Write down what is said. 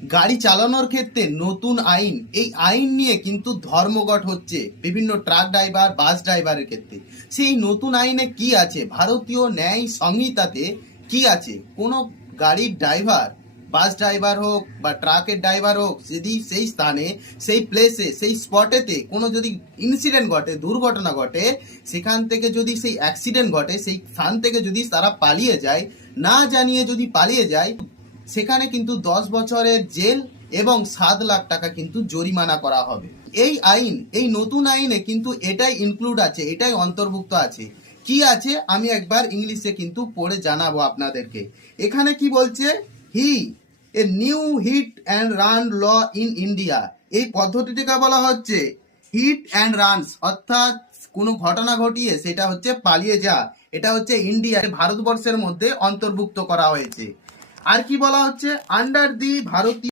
গাড়ি চালানোর ক্ষেত্রে নতুন আইন, এই আইন নিয়ে কিন্তু ধর্মঘট হচ্ছে বিভিন্ন ট্রাক ড্রাইভার, বাস ড্রাইভারের ক্ষেত্রে। সেই নতুন আইনে কি আছে? ভারতীয় ন্যায় সংহিতাতে কি আছে? কোনো গাড়ির ড্রাইভার, বাস ড্রাইভার হোক বা ট্রাকের ড্রাইভার হোক, যদি সেই স্থানে, সেই প্লেসে সেই স্পটেতে কোনো যদি ইনসিডেন্ট ঘটে, দুর্ঘটনা ঘটে, সেখান থেকে যদি সেই অ্যাক্সিডেন্ট ঘটে, সেই স্থান থেকে যদি তারা পালিয়ে যায়, না জানিয়ে যদি পালিয়ে যায় সেখানে কিন্তু দশ বছরের জেল এবং সাত লাখ টাকা কিন্তু জরিমানা করা হবে। এই আইন, এই নতুন আইনে কিন্তু এটাই ইনক্লুড আছে, এটাই অন্তর্ভুক্ত আছে। কি আছে আমি একবার ইংলিশে কিন্তু পড়ে জানাব আপনাদেরকে। এখানে কি বলছে? He a new hit and run law in India এই পদ্ধতিটিকে বলা হচ্ছে হিট অ্যান্ড রানস অর্থাৎ কোনো ঘটনা ঘটিয়ে সেটা হচ্ছে পালিয়ে যা এটা হচ্ছে ইন্ডিয়া ভারতবর্ষের মধ্যে অন্তর্ভুক্ত করা হয়েছে। আর কি বলা হচ্ছে? আন্ডার দি ভারতীয়